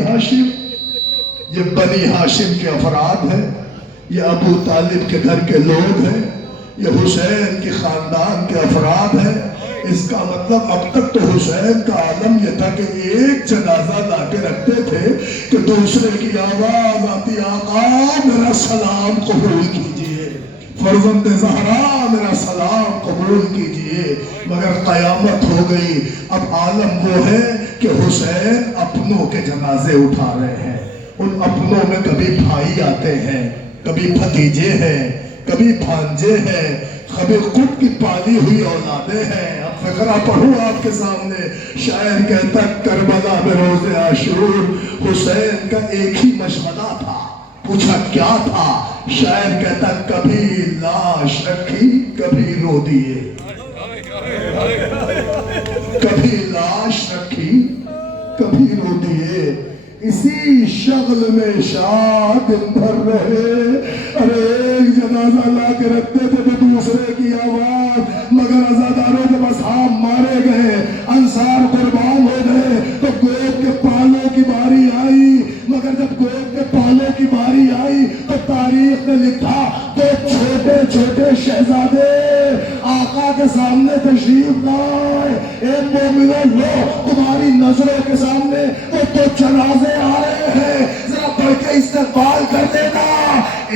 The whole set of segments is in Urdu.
بنی ہاشم، یہ بنی ہاشم کے افراد ہیں، یہ ابو طالب کے گھر کے لوگ ہیں، یہ حسین کے خاندان کے افراد ہیں۔ اس کا مطلب اب تک تو حسین کا عالم یہ تھا کہ ایک جنازہ لا کے رکھتے تھے کہ دوسرے کی آواز آتی، آقا میرا سلام قبول کیجئے، فرزند زہرا میرا سلام قبول کیجئے۔ مگر قیامت ہو گئی، اب عالم وہ ہے کہ حسین اپنوں کے جنازے اٹھا رہے ہیں۔ ان اپنوں میں کبھی بھائی آتے ہیں، کبھی بھتیجے ہیں، کبھی بھانجے ہیں، کبھی خود کی پالی ہوئی اولادیں ہیں۔ اب فقرہ پڑھوں آپ کے سامنے، شاعر کہتا کربلا میں روز عاشور حسین کا ایک ہی مشغلہ تھا۔ پوچھا کیا تھا؟ شاعر کہتا کبھی لاش رکھی کبھی رو دیے، کبھی لاش رکھی کبھی رو دیے، اسی شغل میں شاد دن بھر رہے۔ ارے ایک جنازہ لا کے رکھتے تھے تو دوسرے کی آواز، مگر عزاداروں جب اصحاب مارے گئے، انصار قربان ہو گئے تو گود کے پالوں کی باری آئی، مگر جب گود کے پالوں کی باری آئی تو تاریخ نے لکھا کہ چھوٹے چھوٹے شہزادے آقا کے سامنے تشریف لائے۔ اے مومنوں، لو تمہاری نظروں کے سامنے وہ تو جنازے آ رہے ہیں، ذرا بڑھ کے استقبال کر دینا۔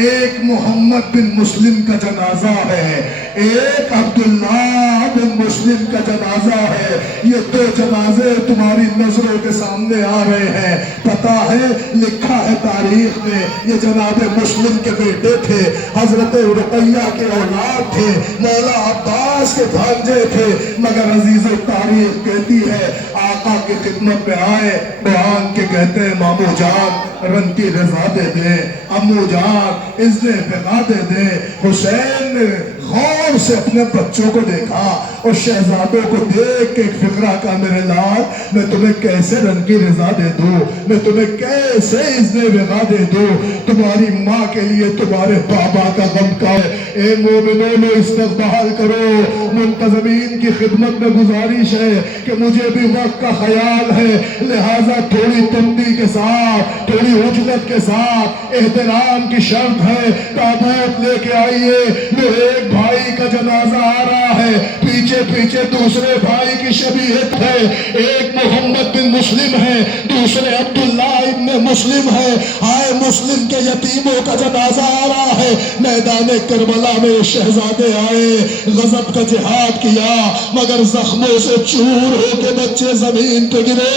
ایک محمد بن مسلم کا جنازہ ہے، ایک عبداللہ بن مسلم کا جنازہ ہے۔ یہ دو جنازے تمہاری نظروں کے سامنے آ رہے ہیں۔ پتہ ہے لکھا ہے تاریخ میں، یہ جناب مسلم کے بیٹے تھے، حضرت رقیہ کے اولاد تھے، مولا عباس کے بھانجے تھے، مگر عزیز تاریخ کہتی ہے آقا کی خدمت میں آئے تو آن کے کہتے ہیں مامو جان رن کی رضا دے دیں، امو جان اذن فقا دے دیں۔ حسین نے غور سے اپنے بچوں کو دیکھا اور شہزادوں کو دیکھ کے ایک فقرہ کا میرے لال میں تمہیں کیسے رن کی رضا دے دوں، میں تمہیں کیسے اذن فقا دے دوں، تمہاری ماں کے لیے تمہارے بابا کا غم کا ہے۔ اے مومنوں استقبال کرو، منتظمین کی خدمت میں گزارش ہے کہ مجھے بھی وقت کا خیال ہے، لہٰذا تھوڑی تندی کے ساتھ، تھوڑی عجلت کے ساتھ احترام کی شرط ہے، تابوت لے کے آئیے۔ لو ایک بھائی کا جنازہ آ رہا ہے، پیچھے پیچھے دوسرے بھائی کی شبیہت ہے، ایک محمد بن مسلم ہے، دوسرے عبداللہ ابن مسلم ہے۔ آئے مسلم کے یتیموں کا جنازہ آ رہا ہے۔ میدان کربلا میں شہزادے آئے، غضب کا جہاد کیا، مگر زخموں سے چور ہو کے بچے زمین پہ گرے،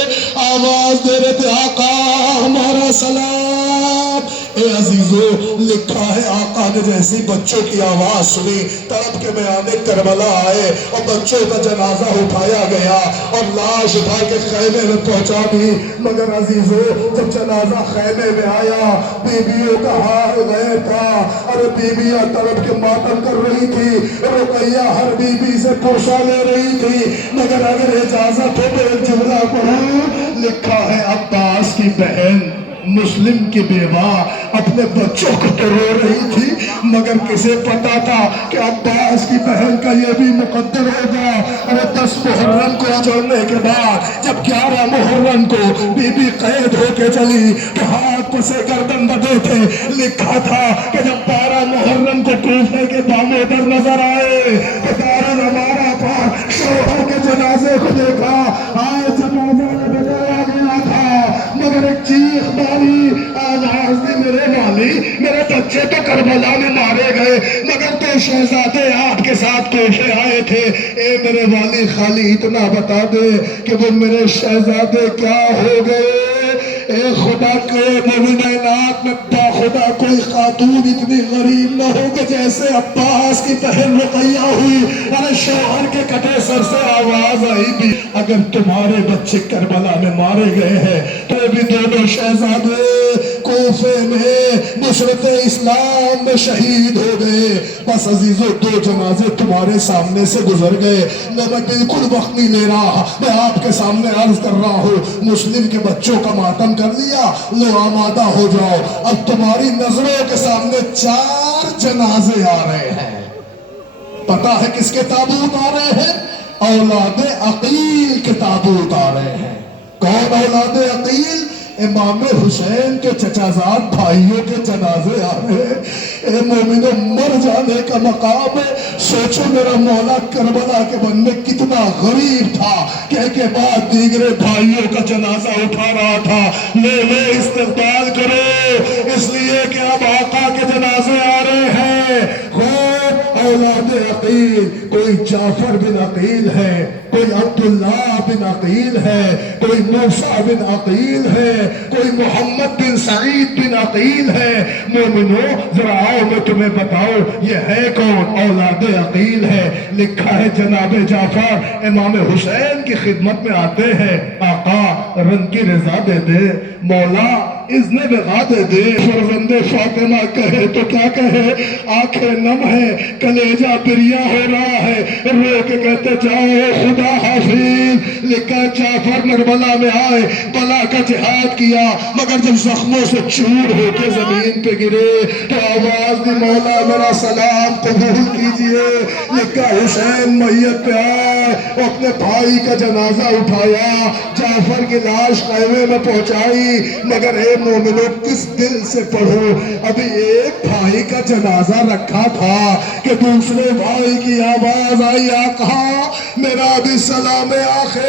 آواز دے رہے تھے آقا ہمارا سلام۔ اے عزیزو، لکھا ہے آقا نے جیسی بچوں کی آواز سنی تڑپ کے میدان کربلا آئے اور بچوں کا جنازہ اٹھایا گیا اور لاش اٹھا کے خیمے میں پہنچا دی۔ مگر عزیزو، جب جنازہ خیمے میں آیا بیویوں کا حال غیر تھا، اور بیویاں تڑپ کے ماتم کر رہی تھی، رقیہ ہر بیوی سے پوشا لے رہی تھی۔ مگر اگر اجازت ہو تو ایک جملہ پڑھوں، لکھا ہے عباس کی بہن مسلم کی بیوہ اپنے بچوں کو تو رو رہی تھی، مگر کسے پتا تھا کہ عباس کی بہن کا یہ بھی مقدر ہوگا۔ اور 10 محرم کو اجڑنے کے بعد جب 11 محرم کو بی بی قید ہو کے چلی تو ہاتھ پسے گردن بدے تھے، لکھا تھا کہ جب 12 محرم کو کوفے کے بامے در نظر آئے تو دار ہمارا پاس شوہر کے جنازے کو دیکھا، آئے جنازہ نے بجایا گیا تھا، مگر ایک چیخ ماری، آواز دی میرے والی، میرے بچے تو کربلا میں مارے گئے، مگر تو شہزادے آپ کے ساتھ کوفے آئے تھے۔ اے میرے والی خالی اتنا بتا دے کہ وہ میرے شہزادے کیا ہو گئے۔ اے خدا کے مومنات میں با خدا کوئی خاتون اتنی غریب نہ ہو کہ جیسے عباس کی بہن رقیہ ہوئی، ارے شوہر کے کٹے سر سے آواز آئی بھی اگر تمہارے بچے کربلا میں مارے گئے ہیں تو بھی دونوں شہزادے کوفے میں نصرت اسلام میں شہید ہو گئے۔ بس عزیزو، 2 جنازے تمہارے سامنے سے گزر گئے، میں بالکل وقت نہیں لے رہا، میں آپ کے سامنے عرض کر رہا ہوں، مسلم کے بچوں کا ماتم کر لیا، لو آمادہ ہو جاؤ، اب تمہاری نظروں کے سامنے 4 جنازے آ رہے ہیں۔ پتا ہے کس کے تابوت آ رہے ہیں؟ اولاد عقیل کے تابوت آ رہے ہیں۔ کون اولاد عقیل؟ امام حسین کے چچازاد بھائیوں کے جنازے آ رہے ہیں۔ اے مومنوں، مر جانے کا مقام ہے۔ سوچو میرا مولا کربلا کے بندے کتنا غریب تھا کہ ایک کے بعد دیگرے بھائیوں کا جنازہ اٹھا رہا تھا۔ لے استقبال کرو، اس لیے کہ اب آقا کے جنازے آ رہے ہیں۔ خوب اولاد عقیل، کوئی جعفر بن عقیل ہے، کوئی عبداللہ بن عقیل ہے، کوئی موسیٰ بن عقیل ہے، کوئی محمد بن سعید بن عقیل ہے۔ مومنوں ذرا آؤ میں تمہیں بتاؤ یہ ہے کون؟ اولاد عقیل ہے۔ لکھا ہے جناب جعفر امام حسین کی خدمت میں آتے ہیں، آقا رنگ کی رضا دے دے، مولا اذن بغا دے دے۔ فرزند فاطمہ کہے تو کیا کہے، آنکھیں نم ہے، کلیجہ بریا ہو رہا ہے، رو کے کہتے جاؤ خدا حافظ۔ لکھا جعفر کربلا میں آئے، بلا کا جہاد کیا، مگر جب زخموں سے چور ہو کے زمین پہ گرے تو آواز دی مولا میرا سلام قبول کیجئے۔ لکھا حسین میت پہ آئے، اپنے بھائی کا جنازہ اٹھایا، جعفر کی لاش خیمے میں پہنچائی، مگر اے مومنوں کس دل سے پڑھو، ابھی ایک بھائی کا جنازہ رکھا تھا کہ دوسرے بھائی کی آواز آئی، آقا میرا بھی سلام آخر۔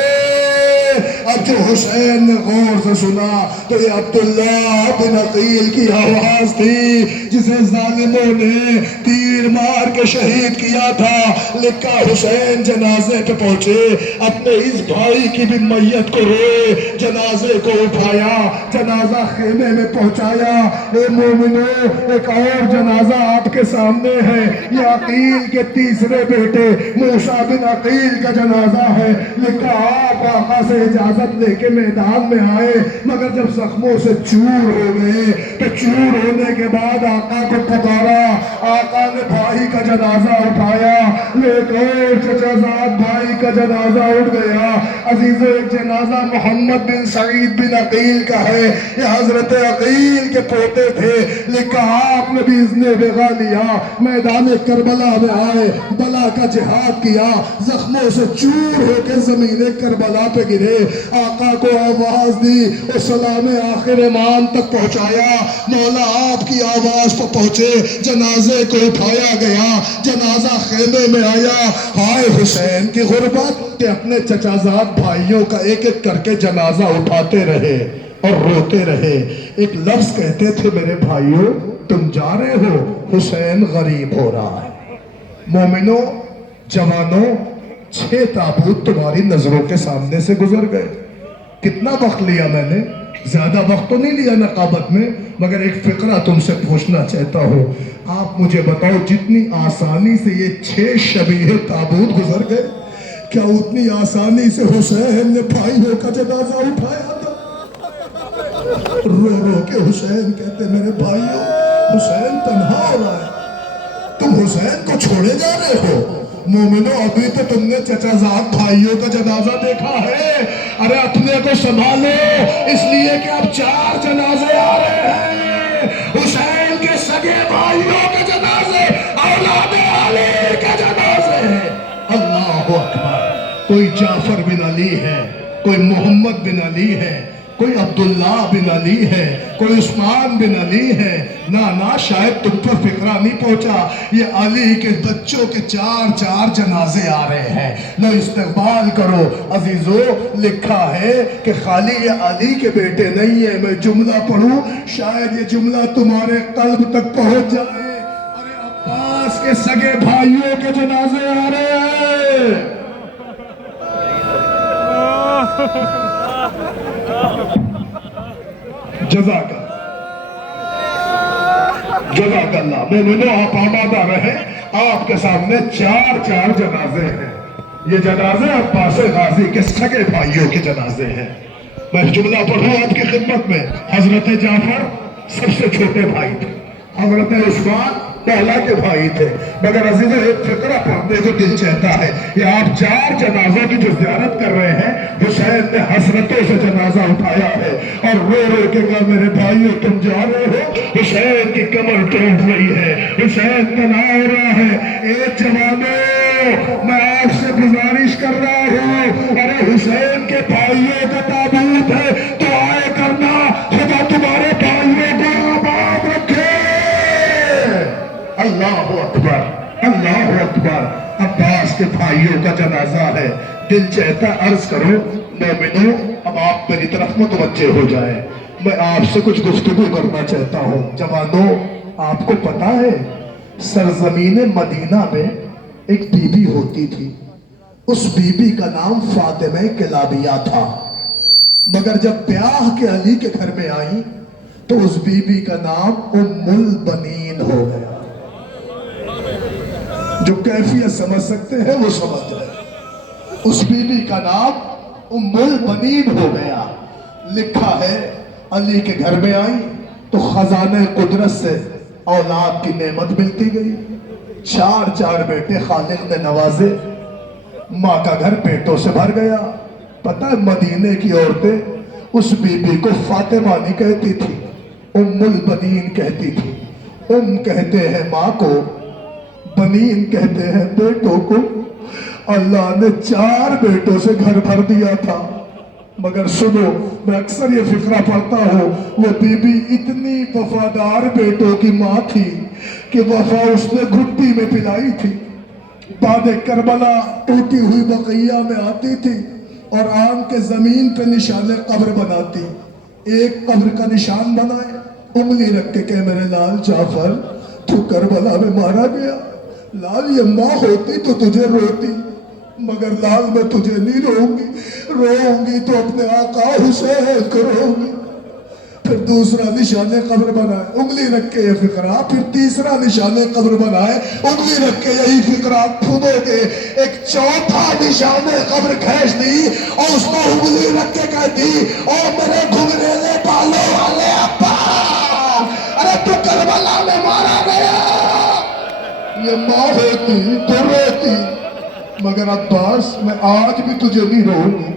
اب جو حسین نے غور سے سنا تو یہ عبداللہ بن عقیل کی آواز تھی جسے ظالموں نے تیر مار کے شہید کیا تھا۔ لکھا حسین جنازے پہ پہنچے، اپنے اس بھائی کی بھی میت کو روئے، جنازے کو اٹھایا، جنازہ خیمے میں پہنچایا۔ اے مومنوں ایک اور جنازہ آپ کے سامنے ہے، یہ عقیل کے تیسرے بیٹے موسیٰ بن عقیل کا جنازہ ہے۔ لکھا آپ آقا سے اجازت لے کے میدان میں آئے، مگر جب زخموں سے چور ہو گئے تو چور ہونے کے بعد آقا کو پکارا، آقا نے بھائی کا جنازہ اٹھایا، ایک اور چچازاد بھائی کا جنازہ اٹھ گیا۔ عزیزو ایک جنازہ محمد بن سعید بن عقیل کا ہے، یہ حضرت عقیل کے پوتے تھے۔ لکھا آپ نے بھی اذن بغا لیا، میدان کربلا میں آئے، بلا کا جہاد کیا، زخموں سے چور ہو کے زمین کربلا پہ گرے، آقا کو آواز دی اور سلام آخر ایمان تک پہنچایا۔ مولا آپ کی آواز پر پہنچے، جنازے کو اٹھایا گیا، جنازہ خیمے میں آیا۔ ہائے حسین کی غربت کہ اپنے چچازاد بھائیوں کا ایک ایک کر کے جنازہ اٹھاتے رہے اور روتے رہے۔ ایک لفظ کہتے تھے میرے بھائیوں تم جا رہے ہو، حسین غریب ہو رہا ہے۔ مومنوں جوانوں 6 تابوت تمہاری نظروں کے سامنے سے گزر گئے۔ کتنا وقت لیا میں نے؟ زیادہ وقت تو نہیں لیا نقابت میں، مگر ایک فقرہ تم سے پوچھنا چاہتا ہوں۔ آپ مجھے بتاؤ جتنی آسانی سے یہ 6 شبیہ تابوت گزر گئے، کیا اتنی آسانی سے حسین نے بھائیوں کا جنازہ اٹھایا تھا؟ رو رو کے حسین کہتے میرے بھائیوں حسین تنہا ہو رہا ہے، تم حسین کو چھوڑے جا رہے ہو۔ مومنوں ابھی تو تم نے چچازاد بھائیوں کا جنازہ دیکھا ہے، ارے اپنے کو سنبھالو، اس لیے کہ اب 4 جنازے آ رہے ہیں، حسین کے سگے بھائیوں کے جنازے، اولاد علی کے جنازے ہیں۔ اللہ اکبر۔ کوئی جعفر بن علی ہے، کوئی محمد بن علی ہے، کوئی عبداللہ بن علی ہے، کوئی عثمان بن علی ہے۔ نا شاید تم پر فکرہ نہیں پہنچا، یہ علی کے بچوں کے 4 جنازے آ رہے ہیں، لو استقبال کرو۔ عزیزو لکھا ہے کہ خالی یہ علی کے بیٹے نہیں ہیں، میں جملہ پڑھوں شاید یہ جملہ تمہارے قلب تک پہنچ جائے۔ ارے عباس کے سگے بھائیوں کے جنازے آ رہے ہیں۔ جزاک اللہ۔ مومنوں آپ آمادہ رہے، آپ کے سامنے 4 جنازے ہیں۔ یہ جنازے عباس غازی کے سگے بھائیوں کے جنازے ہیں۔ میں جملہ پڑھوں آپ کی خدمت میں۔ حضرت جعفر سب سے چھوٹے بھائی تھے، حضرت عثمان پہلا کے بھائی تھے، مگر عزیزو ایک فقرہ پڑھنے کو دل چاہتا ہے۔ یہ آپ 4 جنازوں کی جو زیارت کر رہے ہیں، حسین نے حسرتوں سے جنازہ اٹھایا ہے اور رو رو کے کہا میرے بھائیو تم جا رہے ہو، حسین کی کمر ٹوٹ رہی ہے، حسین تنہا ہو رہا ہے۔ ایک جوانوں میں آپ سے گزارش کر رہا ہوں، ارے حسین کے بھائیوں کا تابوت ہے تو آئے کرنا، اللہ اکبر اللہ اکبر. عباس کے بھائیوں کا جنازہ ہے. دل چاہتا عرض کرو مومنو اب آپ میری طرف متوجہ ہو جائے. میں آپ سے کچھ گفتگو کرنا چاہتا ہوں. جوانوں آپ کو پتا ہے سرزمین مدینہ میں ایک بی بی ہوتی تھی. اس بی بی کا نام فاطمہ کلابیہ تھا. مگر جب بیاہ کے علی کے گھر میں آئی تو اس بی بی کا نام ام البنین ہو گیا. جو کیفیت سمجھ سکتے ہیں وہ سمجھ رہے. اس بی بی کا نام ام البنین ہو گیا. لکھا ہے علی کے گھر میں آئی تو خزانہ قدرت سے اولاد کی نعمت ملتی گئی. 4 بیٹے خالق نے نوازے. ماں کا گھر بیٹوں سے بھر گیا. پتہ ہے مدینے کی عورتیں اس بی بی کو فاطمہ نہیں کہتی تھی, ام البنین کہتی تھی. ام کہتے ہیں ماں کو, بنین کہتے ہیں بیٹوں کو. اللہ نے 4 بیٹوں سے گھر بھر دیا تھا. مگر سنو میں اکثر یہ فقرہ پڑھتا ہوں, وہ بی بی اتنی وفادار بیٹوں کی ماں تھی کہ وفا اس نے گھٹی میں پلائی تھی. بعد کربلا ٹوٹی ہوئی بقیہ میں آتی تھی اور آن کے زمین پہ نشان قبر بناتی. ایک قبر کا نشان بنائے, انگلی رکھ کے کہ میرے لال جعفر تو کربلا میں مارا گیا. لال یہ ماں ہوتی تو تجھے روتی, مگر لال میں تجھے نہیں روؤں گی. روؤں گی تو اپنے آقا حسین کو روؤں گی. پھر دوسرا نشان قبر بنائے, انگلی رکھ کے یہ فقرہ. پھر تیسرا نشان قبر بنائے, انگلی رکھ کے یہی فقرہ کھدو کے. ایک چوتھا نشان قبر کھینچ دی اور اس کو انگلی رکھ کے کہتی او میرے گھگریلے بالوں والے ابا, ارے تو کربلا میں مارا گیا. یہ ماں ہوتی تو روتی, مگر عباس میں آج بھی تجھے نہیں روؤں گی.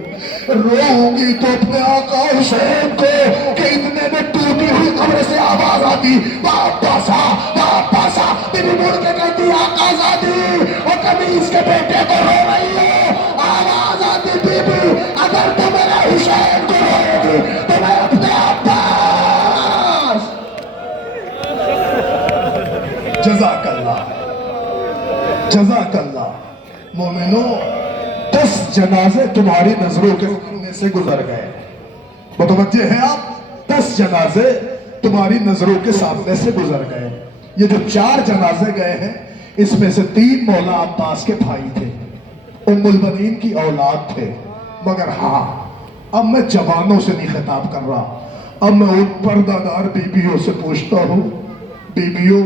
روؤں گی تو اپنے آقا حسین کو کہ اتنے میں ٹوٹی ہوئی قبر سے آواز آتی واپس آ واپس آ. بی بی مڑ کے کہتی آقا زادی اور کبھی اس کے بیٹے کو رو رہی ہو. آواز آتی بی بی اگر تو میرے حسین کو روئے گی تو میں اپنے عباس. جزاک اللہ جزاک اللہ. مومنو 10 جنازے تمہاری نظروں کے سامنے سے گزر گئے. متوجہ ہیں آپ, 10 جنازے تمہاری نظروں کے سامنے سے گزر گئے. یہ جو 4 جنازے گئے ہیں اس میں سے 3 مولا عباس کے بھائی تھے, ام البنین کی اولاد تھے. مگر ہاں اب میں جوانوں سے نہیں خطاب کر رہا, اب میں ان پردہ دار بیویوں سے پوچھتا ہوں. بیویوں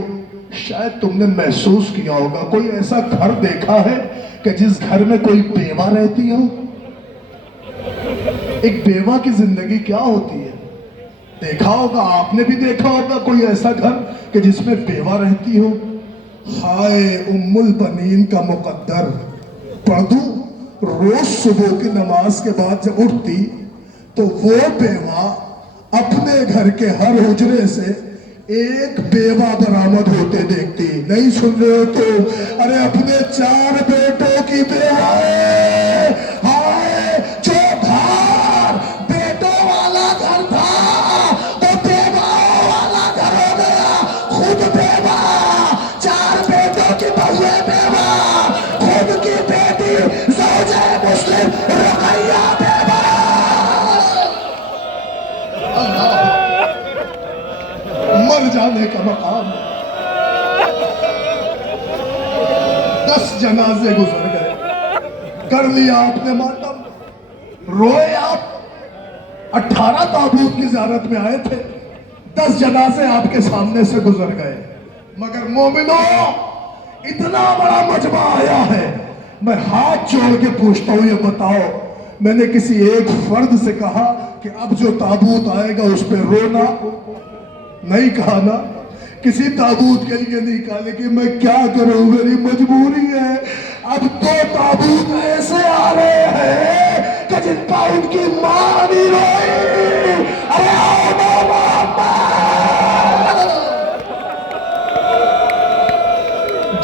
شاید تم نے محسوس کیا ہوگا, کوئی ایسا گھر دیکھا ہے کہ جس گھر میں کوئی بیوہ رہتی ہو؟ ایک بیوہ کی زندگی کیا ہوتی ہے دیکھا ہوگا, آپ نے بھی دیکھا ہوگا کوئی ایسا گھر کہ جس میں بیوہ رہتی ہو. ہائے ام البنین کا مقدر. پڑھ دوں, روز صبح کی نماز کے بعد جب اٹھتی تو وہ بیوہ اپنے گھر کے ہر حجرے سے ایک بیوہ برآمد ہوتے دیکھتی. نہیں سن رہے ہو تو ارے اپنے 4 بیٹوں کی بیوہ ہے. ہائے جو گھر بیٹوں والا گھر تھا وہ بیوہ والا گھر ہو گیا. خود بیوہ, 4 بیٹوں کی بہویں بیوہ, خود کی بیٹی زوجہ مسلم رقیہ بیوہ. مر جانے کا مقام. 10 جنازے گزر گئے, کر لیا آپ نے ماتم, روئے آپ. 18 تابوت کی زیارت میں آئے تھے, 10 جنازے آپ کے سامنے سے گزر گئے. مگر مومنو اتنا بڑا مجمع آیا ہے, میں ہاتھ جوڑ کے پوچھتا ہوں یہ بتاؤ, میں نے کسی ایک فرد سے کہا کہ اب جو تابوت آئے گا اس پہ رونا؟ نہیں کہا نا. کسی تابوت کے لیے نہیں کہا, لیکن میں کیا کروں, میری مجبوری ہے. اب 2 تابوت ایسے آ رہے ہیں کہ جن کا ان کی ماں نہیں روئی. ارے آؤ محمد.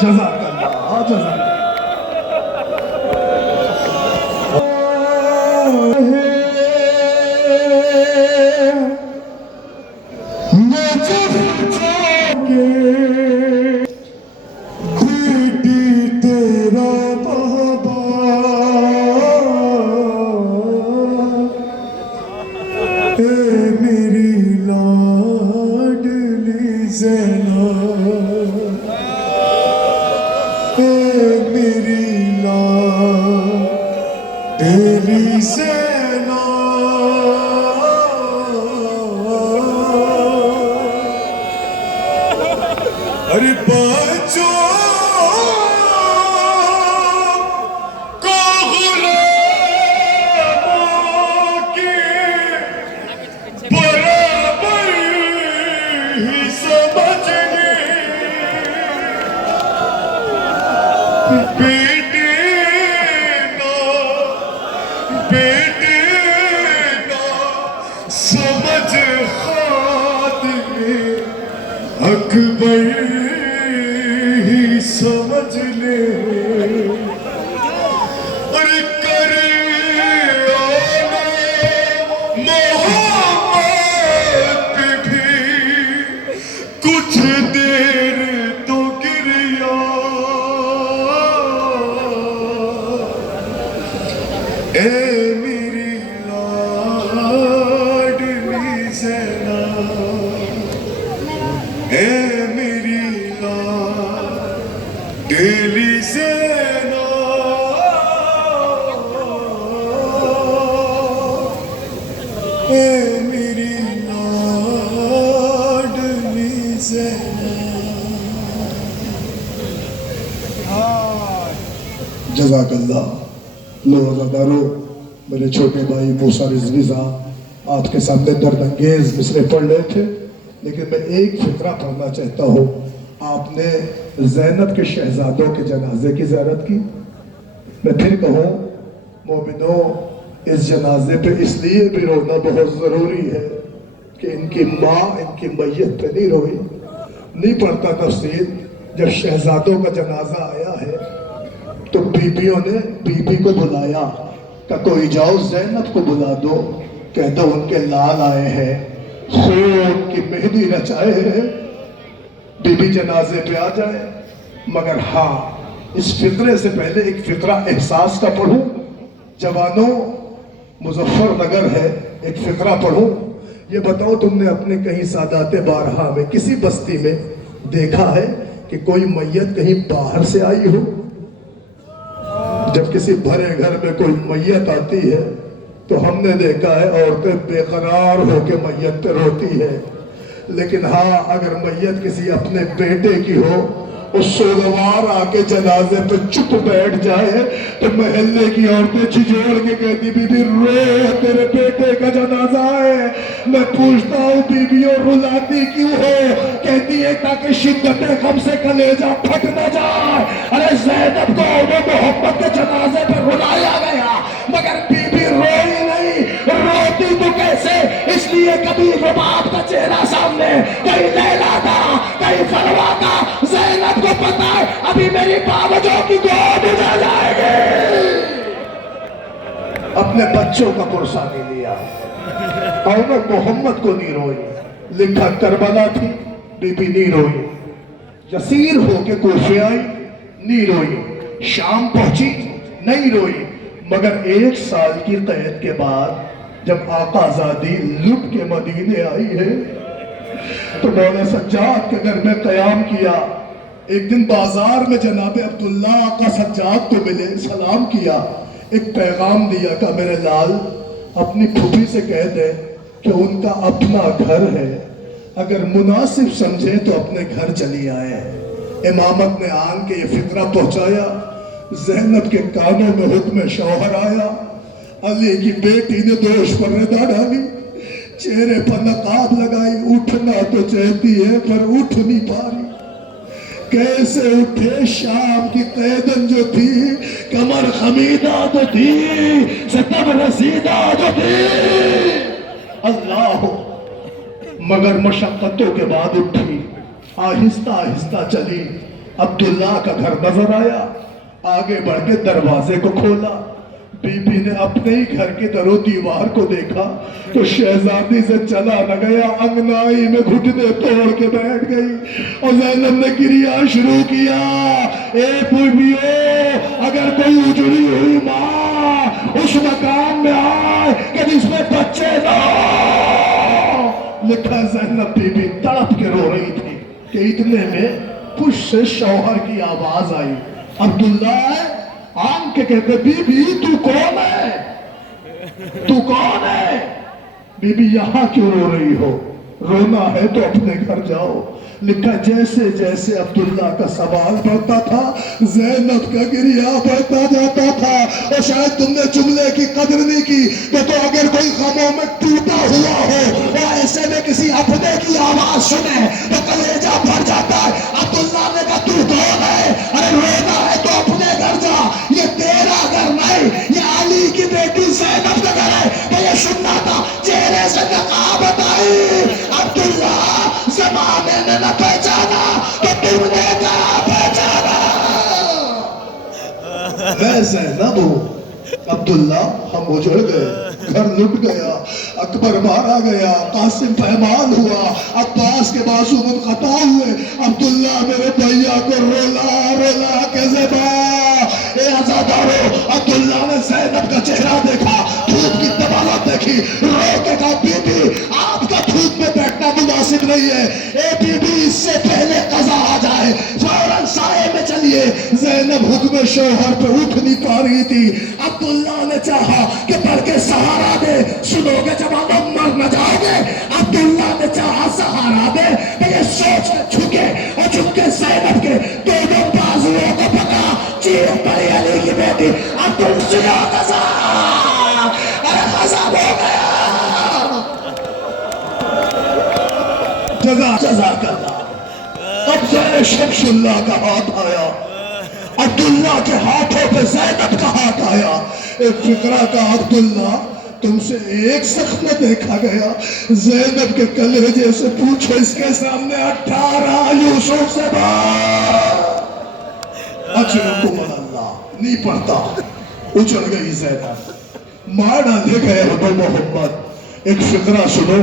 جزاک اللہ جزاک اللہ. ارے بچوں کو غلاموں کے برابر ہی سمجھ لے بیٹے نا سمجھ خادم اکبر ہی سمجھ لے اور کرے آنا محمد بھی کچھ دیر تو گریا اے میری لاڈلی زینب اے میری لاڈلی زینب اے میری لاڈلی زینب جزاک اللہ. لو عزادارو، میرے چھوٹے بھائی موسیٰ رضوی صاحب آپ کے سامنے درد انگیز مصرعے پڑھ رہے تھے، لیکن میں ایک فقرہ پڑھنا چاہتا ہوں. آپ نے زینب کے شہزادوں کے جنازے کی زیارت کی. میں پھر کہوں مومنوں، اس جنازے پہ اس لیے بھی رونا بہت ضروری ہے کہ ان کی ماں ان کی میت پہ نہیں روئی. نہیں پڑھتا تفسیر. جب شہزادوں کا جنازہ آیا ہے تو بیبیوں نے بی بی کو بلایا کہ کوئی جاؤ زینب کو بلا دو، کہتا ان کے لال آئے ہیں، خون کی مہندی رچائے ہیں، بی بی جنازے پہ آ جائے. مگر ہاں، اس فقرے سے پہلے ایک فقرہ احساس کا پڑھوں. جوانوں، مظفر نگر ہے، ایک فقرہ پڑھوں. یہ بتاؤ تم نے اپنے کہیں سادات بارہا میں کسی بستی میں دیکھا ہے کہ کوئی میت کہیں باہر سے آئی ہو؟ جب کسی بھرے گھر میں کوئی میت آتی ہے تو ہم نے دیکھا ہے عورتیں بے قرار ہو کے میت پہ روتی ہے. لیکن ہاں، اگر میت کسی اپنے بیٹے کی ہو، اس سوگوار آ کے جنازے پہ چپ بیٹھ جائے تو محلے کی عورتیں جھجھوڑ کے کہتی بی بی رو، تیرے بیٹے کا جنازہ ہے. میں پوچھتا ہوں بیویوں رلاتی کیوں ہو؟ کہتی ہے تاکہ شدت غم سے کلیجہ پھٹ نہ جائے. ارے زینب کو محمد کے جنازے پہ رلایا گیا مگر بی بی روئی نہیں. روتی تو کیسے؟ اس لیے کبھی رباب کا چہرہ سامنے، کہیں لیلا کا، کہیں فروا کا. زینب کو پتا ہے ابھی میری باوجوں کی گود اجڑ جائے گی. اپنے بچوں کا پرسہ نہیں لیا. عمر محمد کو نہیں روئی. لکھا کربلا تھی، بی بی نہیں روئی. یسیر ہو کے کوفے آئی، نہیں روئی. شام پہنچی، نہیں روئی. مگر 1 سال کی قید کے بعد جب آقا زادی لٹ کے مدینے آئی ہے تو مولا سجاد کے گھر میں قیام کیا. ایک دن بازار میں جناب عبداللہ آقا سجاد کو ملے، سلام کیا، ایک پیغام دیا کہ میرے لال اپنی پھوپھی سے کہہ دے کہ ان کا اپنا گھر ہے، اگر مناسب سمجھے تو اپنے گھر چلی آئے. امامت نے آن کے یہ فقرہ پہنچایا. زینب کے کانوں میں حکم شوہر آیا. علی کی بیٹی نے دوش پر ردا ڈالی، چہرے پر نقاب لگائی. اٹھنا تو چاہتی ہے پر اٹھ نہیں پا رہی. کیسے اٹھے؟ شام کی قیدن جو تھی، کمر خمیدہ جو تھی، ستم رسیدہ جو تھی. اللہ ہو. مگر مشقتوں کے بعد اٹھی، آہستہ آہستہ چلی. عبداللہ کا گھر نظر آیا، آگے بڑھ کے دروازے کو کھولا. بی بی نے اپنے ہی گھر کے در و دیوار کو دیکھا تو شہزادی سے چلا نہ گیا، انگنائی میں گھٹنے توڑ کے بیٹھ گئی. اور زینب نے گریہ شروع کیا. اے بیویو، اگر کوئی اجڑی ہوئی ماں اس مقام میں آئے کہ جس میں بچے نہ. لکھا زینب بی بی تڑپ کے رو رہی تھی کہ اتنے میں پش سے شوہر کی آواز آئی. عبداللہ آن کے کہتے بی بی تو کون ہے؟ تو کون ہے؟ بی بی یہاں کیوں رو رہی ہو؟ رونا ہے تو اپنے گھر جاؤ. لکھا جیسے جیسے عبداللہ کا سوال بڑھتا تھا زینب کا گریہ بڑھتا جاتا تھا. اور شاید تم نے جملے کی قدر نہیں کی کہ تو اگر کوئی غموں میں ٹوٹا ہوا ہو اور ایسے میں کسی اپنے کی آواز سنے تو کلیجہ بھر جاتا ہے. عبداللہ نے کہا تو کون ہے؟ ارے رونا ہے تو اپنے گھر جا. یہ تیرا گھر نہیں، یہ علی کی بیٹی زینب کا گھر ہے. تو یہ سننا تھا. چہرے سے نقاب ہٹائی. عبداللہ زمانے نے نہ پہچانا تو تم نے کہاں پہچانا؟ میں زینب ہوں. عبداللہ ہم اجڑ گئے، گھر لٹ گیا، اکبر مارا گیا، قاسم پہمان ہوا، عباس کے بازو منقطع ہوئے. عبداللہ میرے بھیا کو رولا رولا کے زبا اے عزادارو. عبداللہ نے زینب کا چہرہ دیکھا، دھوپ کی طبالت دیکھی، رو کے کہا بی بی آپ کا دھوپ میں بیٹھنا مناسب نہیں ہے. اے بی بی اس سے پہلے قضا آ جائے، فوراً سائے میں چلیے. زینب حکم شوہر پہ اٹھ نہیں پا رہی تھی. عبداللہ نے چاہا کہ پڑھ کے سہارا دے، سنو گے جب آپ مر نہ جاؤ گے. عبداللہ نے چاہا سہارا دے تو یہ سوچ کے جھکے اور جھک کے زینب کے دونوں بازوؤں کو پکڑا. چیخ پڑی علی کی بیٹی عبداللہ سنو قضا، ارے قضا ہو گیا. جزاک اللہ. اب زیر شمس اللہ کا ہاتھ آیا، عبداللہ کے ہاتھوں پہ زینب کا ہاتھ آیا. ایک فقرہ کا عبداللہ تم سے ایک زخم دیکھا گیا. زینب کے کلیجے سے پوچھو اس کے سامنے 18 یوسف سے بات. اجرکم اللہ نہیں پڑھتا. اچھل گئی زینب، مار ڈالے گئے ابو محمد. ایک فقرہ سنو،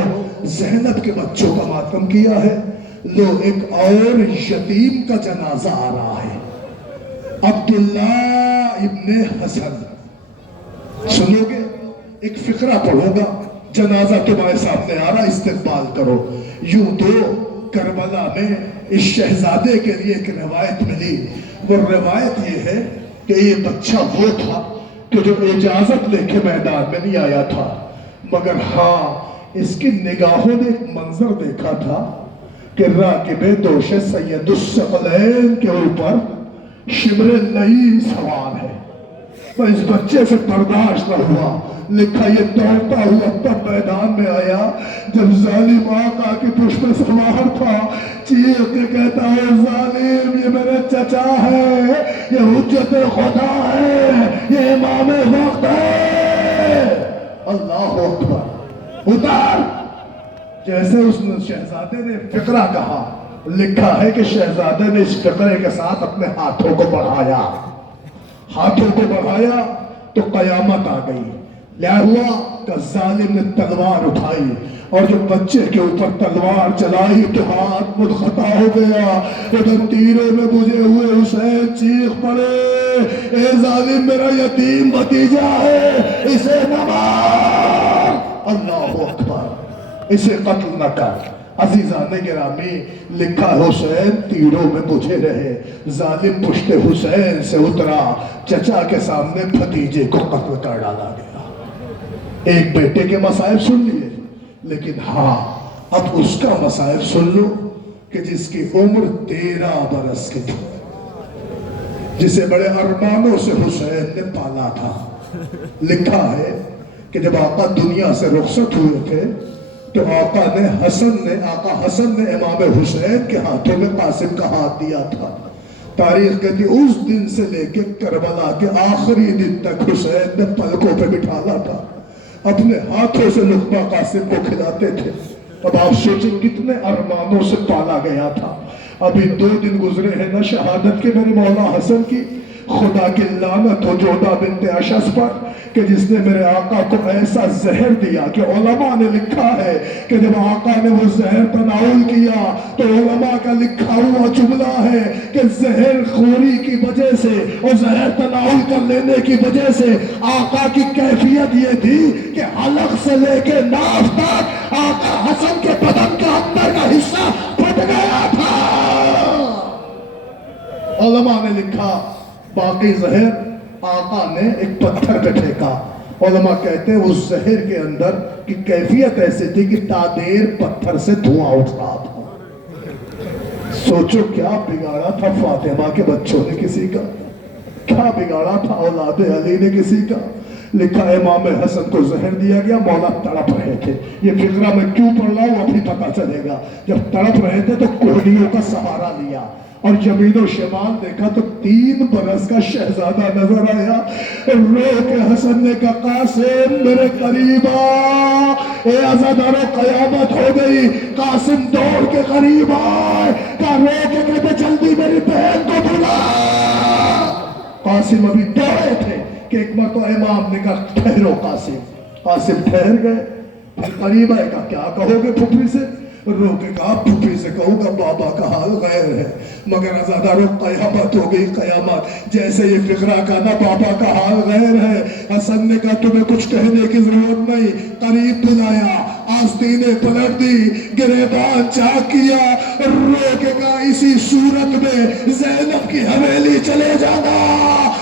زینب کے بچوں کا ماتم کیا ہے. لو ایک اور یتیم کا جنازہ آ رہا ہے، عبداللہ ابن حسن. سنو گے؟ ایک فقرہ پڑھو گا، جنازہ تمہارے سامنے آ رہا، استقبال کرو. یوں تو کربلا میں اس شہزادے کے لیے ایک روایت ملی. وہ روایت یہ ہے کہ یہ بچہ وہ تھا کہ جو اجازت لے کے میدان میں نہیں آیا تھا، مگر ہاں اس کی نگاہوں نے ایک منظر دیکھا تھا کہ راکب دوش سید الثقلین کے اوپر شبر نعیم سوار ہے. تو اس بچے سے برداشت نہ ہوا. لکھا یہ دوڑتا ہوا تب میدان میں آیا جب ظالم آقا کی پشت پہ سوار تھا. چیخ کے کہتا ہے ظالم یہ میرے چچا ہے، یہ حجت خدا ہے، یہ امام وقت ہے. اللہ اکبر. اتار. جیسے اس شہزادے نے فقرہ کہا، لکھا ہے کہ شہزادے نے اس فقرے کے ساتھ اپنے ہاتھوں کو بڑھایا. ہاتھوں کو بڑھایا تو قیامت آ گئی. لیا ہوا کہ ظالم نے تلوار اٹھائی اور جب بچے کے اوپر تلوار چلائی تو ہاتھ منقطع ہو گیا. ادھر تیروں میں بجھے ہوئے حسین چیخ پڑے اے ظالم میرا یتیم بھتیجا ہے، اسے نہ مار. اللہ اکبر. اسے قتل نہ کر. عزیزان گرامی، لکھا حسین تیروں میں بجھے رہے. ظالم پشت حسین سے اترا، چچا کے سامنے بھتیجے کو قتل کر ڈالا گیا. ایک بیٹے کے مصائب سن لیے، لیکن ہاں اب اس کا مصائب سن لو کہ جس کی عمر 13 برس کی تھی، جسے بڑے ارمانوں سے حسین نے پالا تھا. لکھا ہے کہ جب آقا دنیا سے رخصت ہوئے تھے تو آقا حسن نے امام حسین کے ہاتھوں میں قاسم کا ہاتھ دیا تھا. تاریخ کہتی اس دن سے لے کے کربلا کے آخری دن تک حسین نے پلکوں پہ بٹھالا تھا، اپنے ہاتھوں سے لقمہ قاسم کو کھلاتے تھے. اب آپ سوچیں کتنے ارمانوں سے پالا گیا تھا. ابھی 2 دن گزرے ہیں نا شہادت کے میرے مولا حسن کی. خدا کی لعنت ہو جودہ بنت اشعث پر کہ جس نے میرے آقا کو ایسا زہر دیا کہ علماء نے لکھا ہے کہ جب آقا نے وہ زہر تناول کیا تو علماء کا لکھا ہوا جملہ ہے کہ زہر خوری کی وجہ سے اور زہر تناول کر لینے کی وجہ سے آقا کی کیفیت یہ تھی کہ حلق سے لے کے ناف تک آقا حسن کے بدن کے اندر کا حصہ پھٹ گیا تھا. علماء نے لکھا باقی زہر آقا نے ایک پتھر پہ پھینکا. علماء کہتے ہیں اس زہر کے اندر کی کیفیت ایسی تھی کہ تادیر پتھر سے دھواں اٹھ رہا تھا۔ سوچو کیا بگاڑا تھا فاطمہ کے بچوں نے کسی کا، کیا بگاڑا تھا اولاد علی نے کسی کا۔ لکھا امام حسن کو زہر دیا گیا، مولا تڑپ رہے تھے۔ یہ فقرہ میں کیوں پڑھ رہا ہوں ابھی پتہ چلے گا۔ جب تڑپ رہے تھے تو کوہنیوں کا سہارا لیا اور یمین و شمال دیکھا تو 3 برس کا شہزادہ نظر آیا۔ رو کے حسن نے کہا قاسم میرے قریب آ، اے عزادارو قیامت ہو گئی۔ قاسم دوڑ کے قریب آئے، کہا رو کے کہتے جلدی میری بہن کو بلا۔ قاسم ابھی دوڑے تھے کہ ایک مرتبہ امام نے کہا ٹھہرو قاسم۔ قاسم ٹھہر گئے، پھر قریب آئے، کہا کیا کہو گے پھپھی سے؟ رو کے کہا پھپھی سے کہوں گا بابا کا حال غیر ہے، مگر عزادارو قیامت ہو گئی قیامت۔ جیسے یہ فقرہ کہا نا بابا کا حال غیر ہے۔ حسن نے کہا تمہیں کچھ کہنے کی ضرورت نہیں، قریب بلایا، آستینیں پلٹ دی، گریبان چاک کیا، رو کے کہا اسی صورت میں زینب کی حویلی چلے جانا،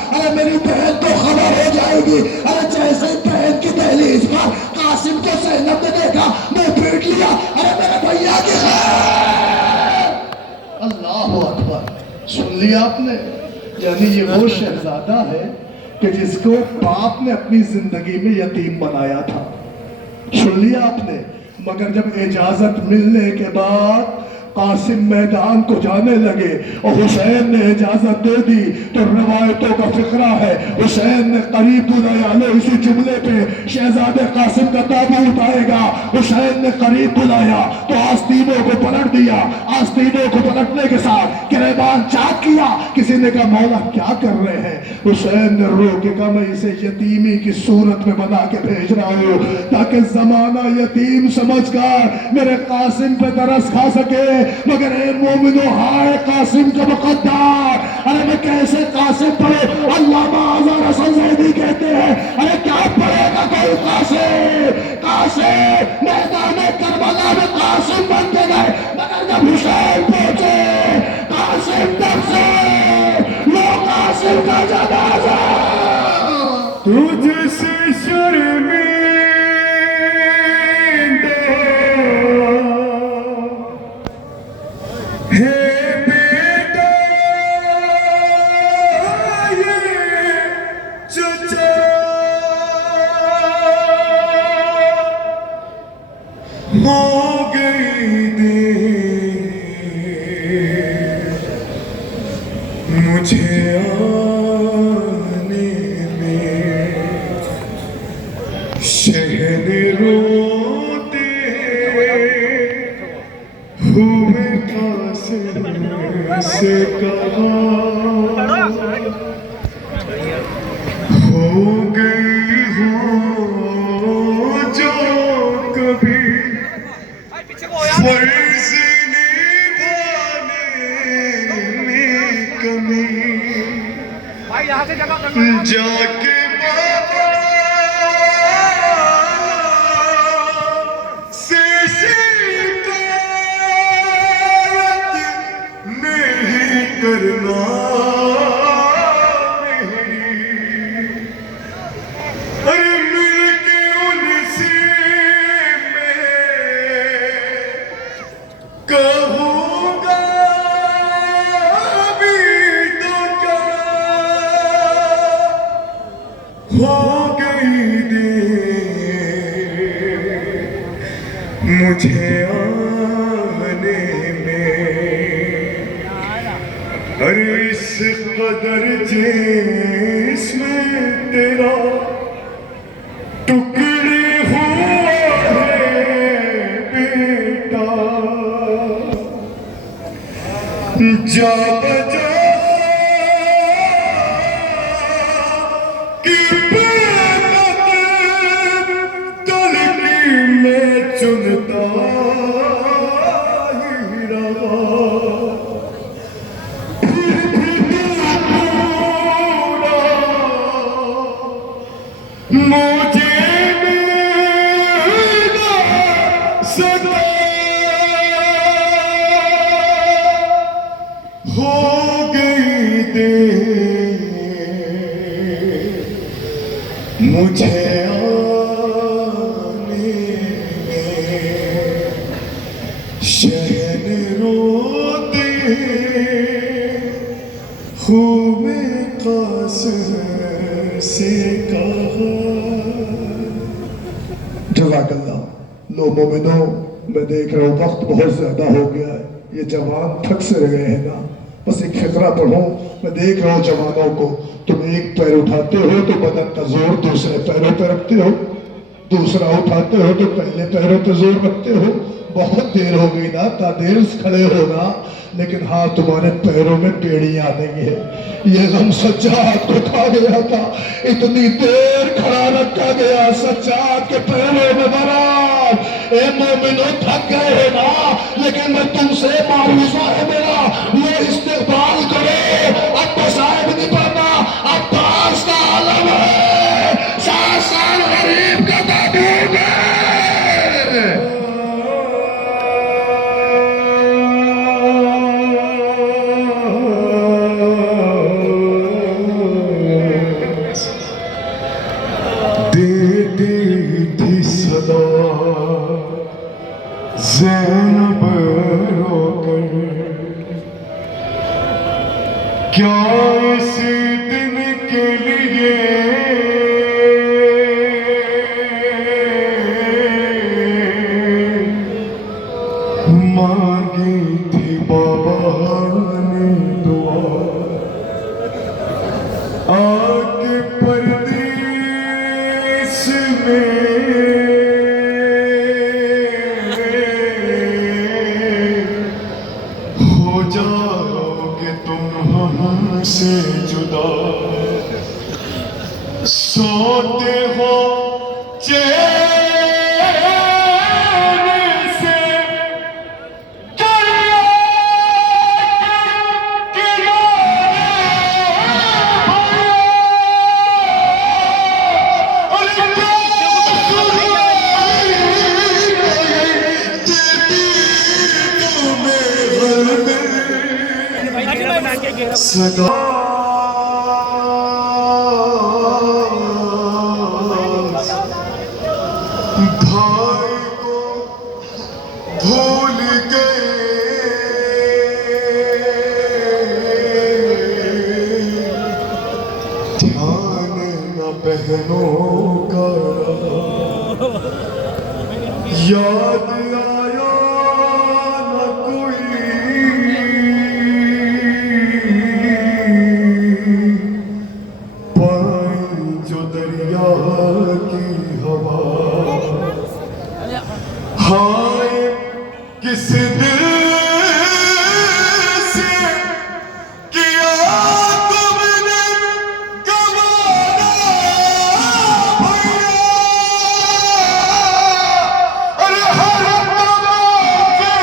ارے میری بہن تو خبر ہو جائے گی۔ ارے جیسے بہن کی دہلیز پر قاسم کو زینب نے دیکھا منہ پیٹ لیا، ارے میرے بھیا کی خیر۔ اللہ اکبر، سن لیا آپ نے؟ یعنی یہ وہ شہزادہ ہے کہ جس کو باپ نے اپنی زندگی میں یتیم بنایا تھا۔ سن لیا آپ نے؟ مگر جب اجازت ملنے کے بعد قاسم میدان کو جانے لگے اور حسین نے اجازت دے دی تو روایتوں کا فقرہ ہے حسین نے قریب بلایا۔ لو اسی جملے پہ شہزادے قاسم کا تابوت آئے گا۔ حسین نے قریب بلایا تو آستینوں کو پلٹ دیا، آستینوں کو پلٹنے کے ساتھ گریبان چاک کیا۔ کسی نے کہا مولا کیا کر رہے ہیں؟ حسین نے رو کے کہا میں اسے یتیمی کی صورت میں بنا کے بھیج رہا ہوں تاکہ زمانہ یتیم سمجھ کر میرے قاسم پہ ترس کھا سکے۔ مگر اے مومنو ہائے قاسم کا مقدار، ارے میں کیسے قاسم پڑھو؟ علامہ آزار حسن زیدی کہتے ہیں ارے کیا پڑھے گا کوئی قاسم؟ قاسم میدان کربلا میں قاسم بن کے گئے، مگر جب حسین پہنچے قاسم تب سے لو قاسم کا جنازہ تجھ سے شرمندہ ہے بیٹا یہ چچا، ہو گئی دیر مجھے آنے میں، شہر روتے ہوئے قاسم سے کہا ہو گئی ہو جو کبھی فرض نبھانے میں کمی، جا کے بابا سے شکایت نہیں کرنا میری، ارے مل کے ان سے میں کہوں گا بھی تو کیا، ہو گئی دیر مجھے آنے میں، ارے اس قدر جسم تیرا ٹکڑے ہوا ہے بیٹا، جا بجا کی بات تلقی میں چنتا ہی رہا، مجھے میرا صدا ہو گئی دیر مجھے شہن روتے خوب قاسم سے کہا. جزاک اللہ. لو مومنو، میں دیکھ رہا ہوں وقت بہت زیادہ ہو گیا ہے، یہ جوان تھک سے رہ گئے ہیں نا. بس ایک فقرہ پڑھوں. میں دیکھ رہا ہوں جوانوں کو، تم ایک پیر اٹھاتے ہو تو بدن کا زور دوسرے پیروں پہ رکھتے ہو، دوسرا اٹھاتے ہو تو پہلے پیروں پہ زور رکھتے ہو. بہت دیر ہو گئی نا، تا دیر سے کھڑے ہونا، لیکن ہاں تمہارے پیروں میں بیڑیاں آ گئی ہے. یہ غم سجاد کو کھا گیا تھا، اتنی دیر کھڑا رکھا گیا سجاد کے پیروں میں برات. اے مومنو، تھک گئے ہو نا، لیکن میں تم سے معروضہ ہے میرا، وہ استقبال کرو. اب صاحب نہیں پڑھنا، اب پاس کا عالم ہے، 7 سال غریب کا تعبیر ہے. دیتی تھی صدا زینب رو کر، کیا اسی دن کے لیے مانگی تھی بابا نے دعا. آگ پردیس میں ہو جاؤ گے تم ہم سے جدا. سوتے ہو چین سے صدا بھائی کو بھول گئے، دھیان نہ بہنوں کا رہا. یاد آیا نہ کوئی پانی جو دریا کی ہوا. ہائے کس دل سے کیا تم نے گوارا بھیا. ارے ہر تماشے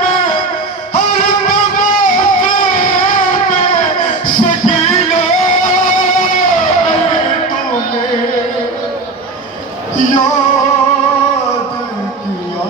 میں، ہر تماشے میں شکیلا نے تمہیں یاد کیا.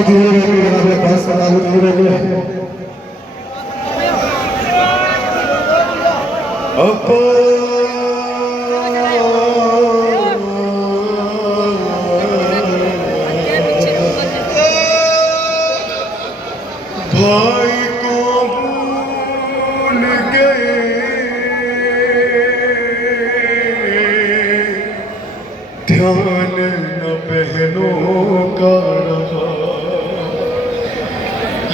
دھیرے رہے جناب عباس پڑھاؤ دھیرے رہے بھائی کو بھول گئے دھیان نہ بہنوں کا رہا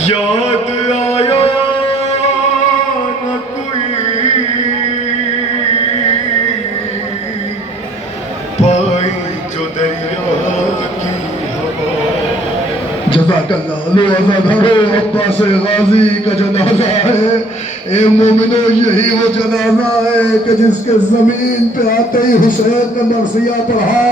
یاد آیا نہ کوئی پائی جو دریا کی ہوا جزاک اللہ عزادارو عباس غازی کا جنازہ ہے اے مومنو یہی وہ جنازہ ہے کہ جس کے زمین پہ آتے ہی حسین نے مرثیہ پڑھا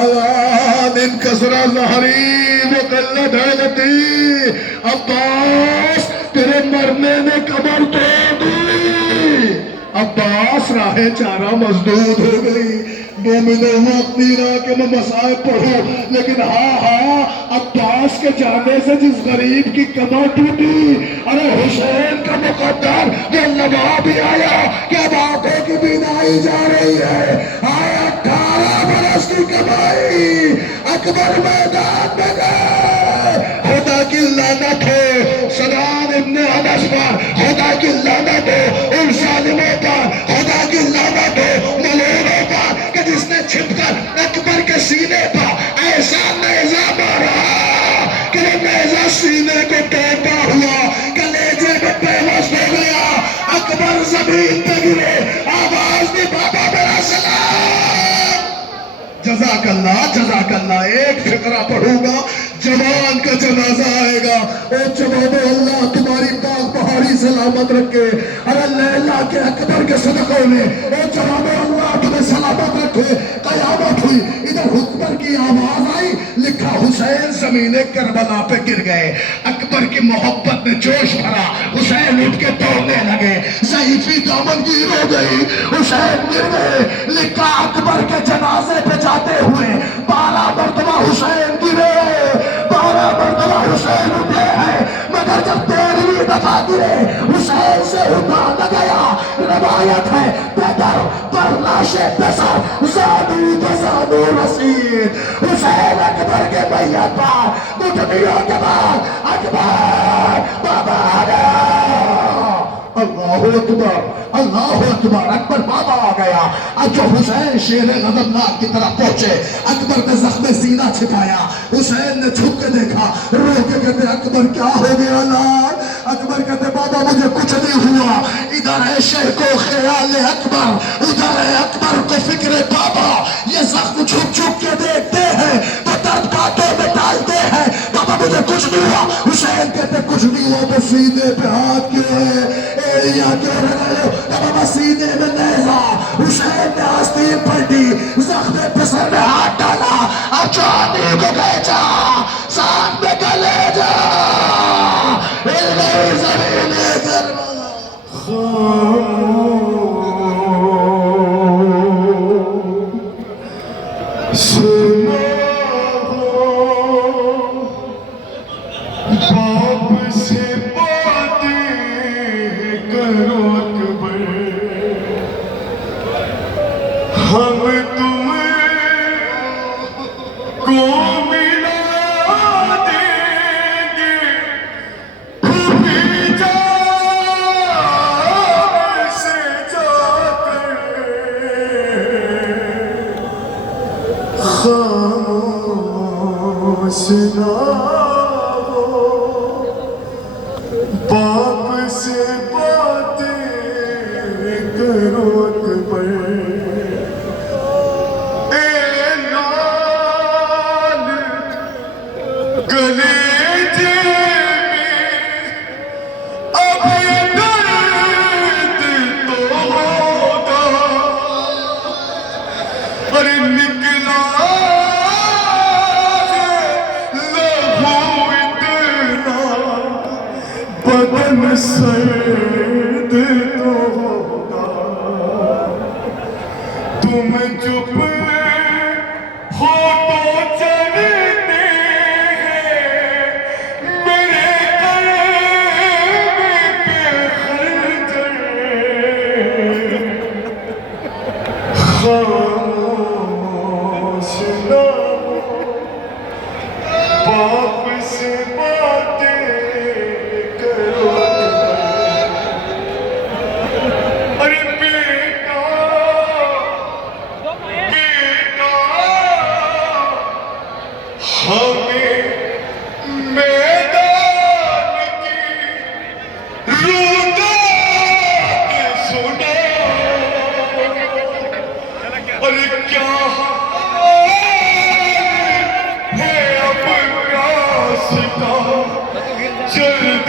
الان انکسر ظہری وقلت حیلتی عباس تیرے مرنے نے کمر توڑ دی عباس راہ چارہ مسدود ہو گئی مومنوں وقت نہیں رہا کہ میں مسائب پڑھوں لیکن ہاں عباس کے جانے سے جس غریب کی کمر ٹوٹی ارے حسین کا مقدر جو لبا بھی آیا کہ اب آنکھوں کی بینائی جا رہی ہے آئے 18 برس کی کمائی اکبر میدان میں گئے خدا کی لعنت ہو سنان ابن انس پر خدا کی لعنت ہو ان ظالموں پر خدا کی لعنت ہو ملعونوں پر کہ جس نے چھپ کر اکبر کے سینے پر ایسا نیزہ مارا کہ وہ نیزہ سینے کو ٹوٹا ہوا کلیجے میں پیوست ہو گیا اکبر زمین پہ گرے آواز دی بابا میرا سلام جزاک اللہ ایک فقرہ پڑھوں گا جوان کا جنازہ آئے گا او جوانو اللہ تمہاری پاک پہاڑی سلامت رکھے ارے لیلہ کے اکبر کے صدقوں میں او جوانو اللہ تمہیں سلامت رکھے قیامت ہوئی ادھر حکمر کی آواز آئی لکھا حسین زمین کربلا پہ گر گئے اکبر کی محبت میں جوش بھرا حسین اٹھ کے دوڑنے لگے ضعیفی دامن گیر ہو گئی حسین گر گئے لکھا اکبر کے جنازے پہ جاتے ہوئے 12 مرتبہ حسین گرے 12 مرتبہ حسین اٹھے ہیں مگر جب 13ویں دفعہ گرے حسین سے اٹھا نہ گیا روایت ہے پیدر پر لاشے پسر زانو بزانو رسید حسین اکبر کے میت پر گھٹنیوں کے بعد اکبر بابا آ گیا اللہ اکبر اکبر بابا آ گیا اب جو حسین شیر غضبناک کی طرف پہنچے اکبر نے زخم سینہ چھپایا حسین نے چھپ کے دیکھا رو کے کہتے اکبر کیا ہو گیا لال اکبر کہتے بابا مجھے کچھ نہیں ہوا ادھر ہے شیخ کو خیال اکبر ادھر ہے اکبر کو فکر بابا یہ زخم چھپ چھپ کے دیکھتے ہیں تو درد باتوں میں ڈالتے ہیں بابا مجھے کچھ نہیں ہوا حسین کہتے کچھ نہیں ہوا تو سینے پہ ہاتھ کیوں ہے ایڑیاں کیوں رہے بابا سینے میں نیزہ حسین نے آستین پلٹی زخم پسر میں ہاتھ ڈالا اب چاندی کو بیچا ساتھ میں گلے جا ہل گئی زمین کربلا سنا باپ سے باتیں کرو اکبر ہم تم کو ملا دیں گے پھوپھی جان سے جا کر خاموش نہ ہو باپ سے باتیں کرو اکبر اے لال کلیجے میں اب درد تو ہوگا ارے نکلا لہو اتنا بدن سرد تو ہوگا تم چپ ہو تو چلتے ہیں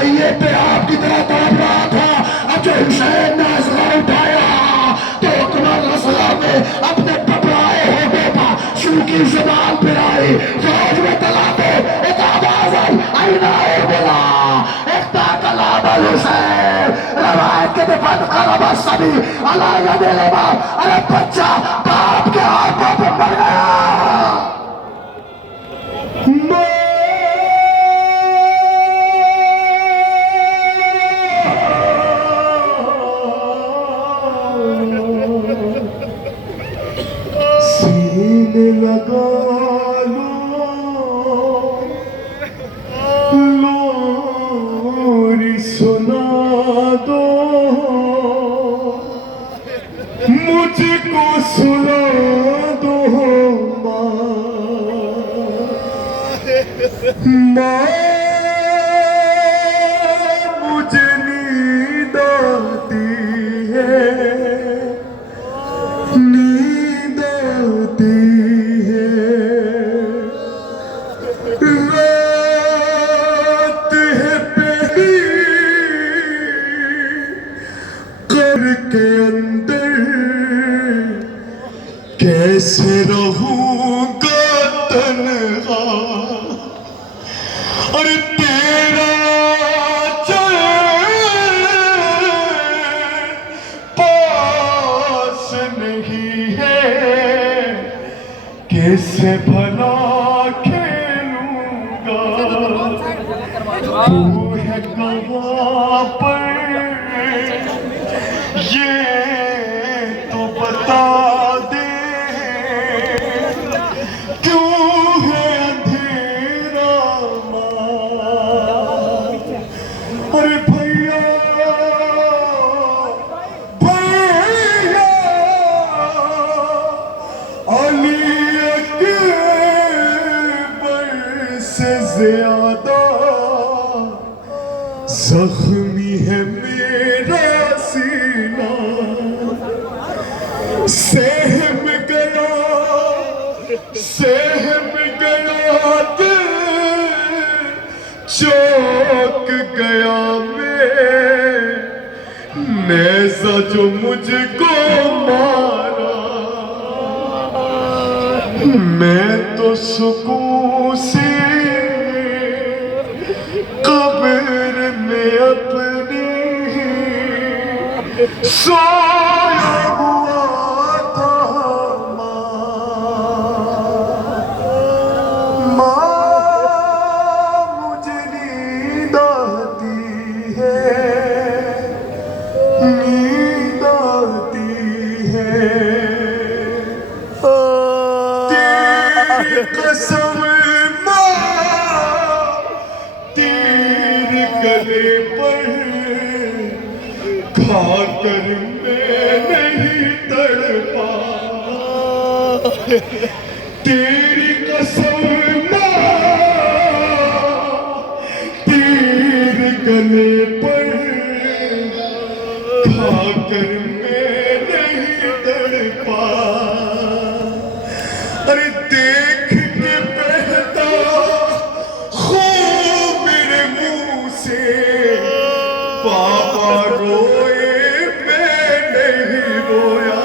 پائیے پہ آپ کی طرح تڑپ رہا تھا. اب جو حسین نے اصغر اٹھایا تو اکبر اسلام نے اپنے پپرائے ہوٹے پر سوکھی زبان پہ آئی. فوج میں تلابے ایک آواز آئی, اینا اربلا اختا کلام الحسین روایت کے دفن قرب السبی علی ید الامام. ارے بچہ باپ کے ہاتھوں پہ مر گیا. سینے لگا لوری سنا دو, مجھ کو سنا دو ماں, مجھے نیند آتی ہے, نیند آتی ہے, رات ہے پہلی قبر کے اندر, کیسے رہوں گا تنہا, اور تیرا چین پاس نہیں ہے, کیسے بھلا کھیلوں گا, تو ہے کہاں پر یہ تو بتا دے, کیوں ہے اندھیرا ماں. ارے بھیا بھیا علی اکبر سے زیادہ زخمی ہے میرا سینہ, سہم گیا دل, چوک گیا میں, نیزہ جو مجھ کو مارا, میں تو سکون سے قبر میں اپنی سویا ہوا تھا. مجھے نیند آتی ہے, نیند آتی ہے, تیری قسم ماں, تیرے گلے پر کھا کر میں نہیں تڑپا, تیری قسم ماں, تیرے گلے پر کھا کر میں نہیں تڑپا. ارے دیکھ کے بہتا خون میرے منہ سے, بابا روئے میں نہیں رویا,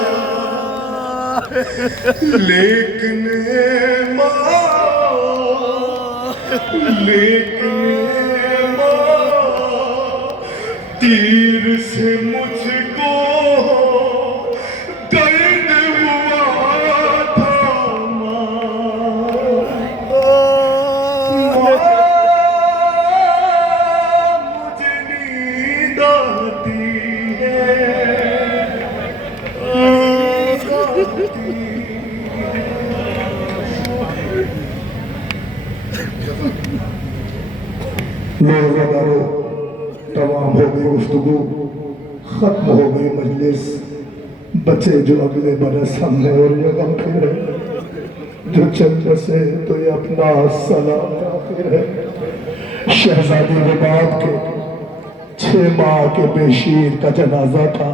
لیکن ماں, لیکن ماں, تیر سے مجھ کو درد ہوا تھا ماں. مجھے نیند آتی ہے, نیند آتی ہے. روزادارو, تمام ہو گئی گفتگو, ختم ہو گئی مجلس. بچے جو اگلے برس ہم نے اور یہ غم پھر ہے, جو چل بسے تو یہ اپنا سلام آخر ہے. شہزادی رباب کے 6 ماہ کے بے شیر کا جنازہ تھا,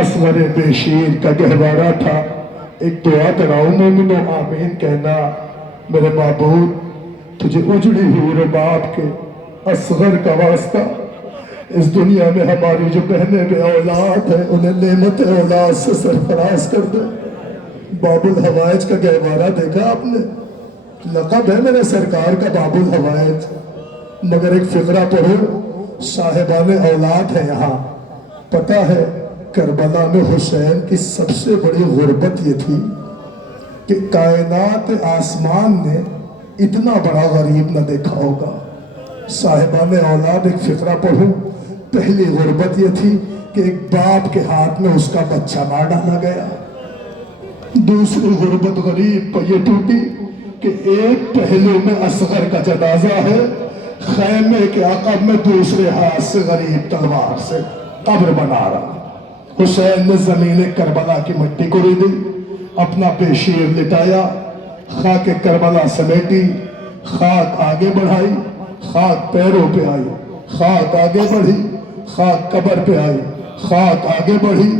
اصغر بے شیر کا گہوارہ تھا. ایک دعا کراؤں مومنو آمین کہنا. میرے معبود, تجھے اجڑی ہوئی رباب کے اصغر کا واسطہ، اس دنیا میں ہماری جو بہنیں بے اولاد ہیں انہیں نعمت اولاد سے سرفراز کر دے۔ باب الحوائج کا گہوارہ دیکھا آپ نے؟ لقب ہے میرے سرکار کا باب الحوائج، مگر ایک فقرہ پڑھو، صاحبان اولاد ہیں یہاں۔ پتہ ہے کربلا میں حسین کی سب سے بڑی غربت یہ تھی کہ کائنات آسمان نے اتنا بڑا غریب نہ دیکھا ہوگا۔ صاحبان اولاد ایک فقرہ پڑھو، پہلی غربت یہ تھی کہ ایک باپ کے ہاتھ میں اس کا بچہ مار ڈالا گیا۔ دوسری غربت غریب پر یہ ٹوٹی کہ ایک پہلو میں اصغر کا جنازہ ہے، خیمے کے عقب میں دوسرے ہاتھ سے غریب تلوار سے قبر بنا رہا۔ حسین نے زمین کربلا کی مٹی کو ریدی، اپنا پیشیر لٹایا، خاک کربلا سمیٹی، خاک آگے بڑھائی، خاک پیروں پہ آئی، خاک آگے بڑھی، خاک قبر پہ آئی، خاک آگے بڑھی،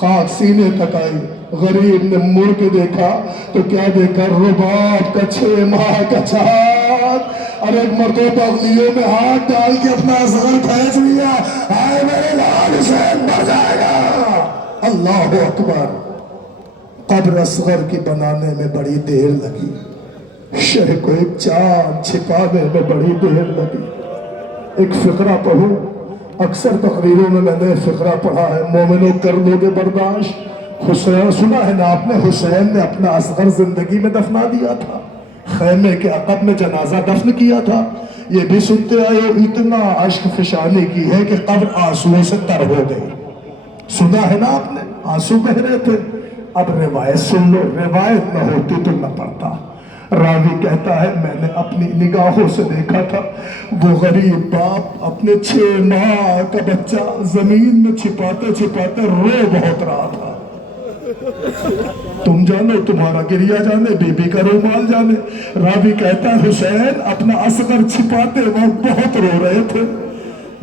خاک سینے تک آئی۔ غریب نے مڑ کے دیکھا تو کیا دیکھا؟ رباب کا 6 ماہ کا چاند، اور ایک مرتبہ اگلیوں میں ہاتھ ڈال کے اپنا اصغر کھینچ لیا۔ آئے میرے لال حسین مر جائے گا۔ اللہ اکبر۔ قبر اصغر کی بنانے میں بڑی دیر لگی، شہ کو ایک چاند چھپانے میں بڑی دیر لگی۔ ایک فقرہ پڑھو، اکثر تقریروں میں میں نے فقرہ پڑھا ہے، مومنوں کر لو گے برداشت۔ حسین سنا ہے نا آپ نے، حسین نے اپنا اصغر زندگی میں دفنا دیا تھا، خیمے کے عقب میں جنازہ دفن کیا تھا۔ یہ بھی سنتے آئے ہو، اتنا عشق فشانی کی ہے کہ قبر آنسوؤں سے تر ہو گئی۔ سنا ہے نا آپ نے، آنسو بہ رہے تھے۔ اب روایت سن لو، روایت نہ ہوتی تو نہ پڑتا۔ راوی کہتا ہے میں نے اپنی نگاہوں سے دیکھا تھا وہ غریب باپ اپنے 6 ماہ کا بچہ زمین میں چھپاتے چھپاتے رو بہت رہا تھا۔ تم جانو، تمہارا گریہ جانے، بی بی کا رومال جانے۔ راوی کہتا ہے حسین اپنا اصغر چھپاتے وقت بہت رو رہے تھے۔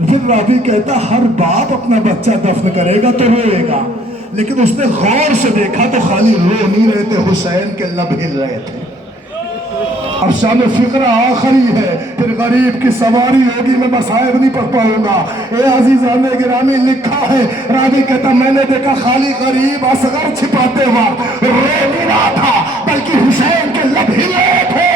پھر راوی کہتا ہر باپ اپنا بچہ دفن کرے گا تو روئے گا، لیکن اس نے غور سے دیکھا تو خالی رو نہیں رہے تھے، حسین کے لب ہل رہے تھے۔ اب شام فقرہ آخری ہے، پھر غریب کی سواری ہوگی، میں مصائب نہیں پڑھ پاؤں گا۔ اے عزیزان گرامی، لکھا ہے راوی کہتا میں نے دیکھا خالی غریب اصغر چھپاتے وقت رو نہیں رہا تھا بلکہ حسین کے لب ہل رہے تھے۔